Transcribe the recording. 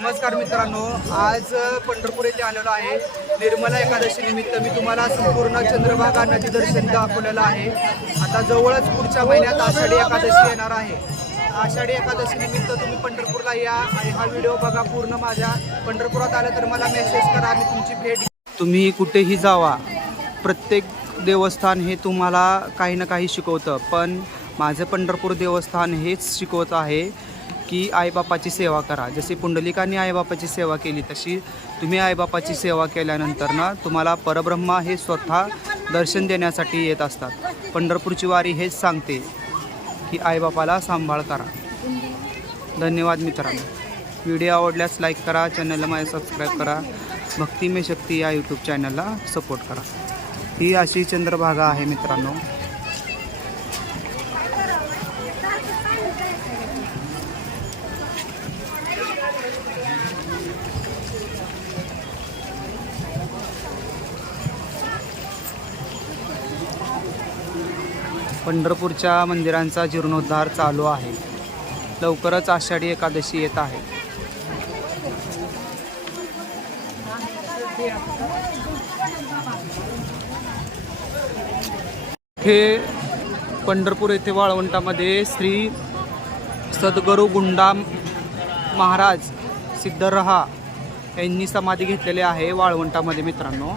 नमस्कार मित्रांनो आज पंढरपूर येथे आलेलो आहे. निर्मला एकादशी निमित्त मी तुम्हाला संपूर्ण चंद्रभागा नदी दर्शन दाखवलेलं आहे. आता जवळच पुढच्या महिन्यात आषाढी एकादशी येणार आहे. आषाढी एकादशी निमित्त तुम्ही पंढरपूरला या आणि हा व्हिडिओ बघा पूर्ण माझ्या. पंढरपुरात आलं तर मला मेसेज करा मी तुमची भेट तुम्ही कुठेही जावा. प्रत्येक देवस्थान हे तुम्हाला काही ना काही शिकवतं. पण माझं पंढरपूर देवस्थान हेच शिकवत आहे. की आईबापाची सेवा करा. जशी पुंडलिकांनी आईबापाची सेवा केली तशी तुम्ही आईबापाची सेवा केल्यानंतर ना तुम्हाला परब्रह्मा हे स्वतः दर्शन देण्यासाठी येत असतात. पंढरपूरची वारी हेच सांगते की आईबापाला सांभाळ करा. धन्यवाद मित्रांनो. व्हिडिओ आवडल्यास लाईक करा चॅनलला माझ्या सबस्क्राईब करा. भक्तिमय शक्ती या यूट्यूब चॅनलला सपोर्ट करा. ही अशी चंद्रभागा आहे मित्रांनो. पंढरपूरच्या मंदिरांचा जीर्णोद्धार चालू आहे. लवकरच आषाढी एकादशी येत आहे. हे पंढरपूर येथे वाळवंटामध्ये श्री सद्गुरू गुंडा महाराज सिद्धरहा यांनी समाधी घेतलेली आहे वाळवंटामध्ये मित्रांनो.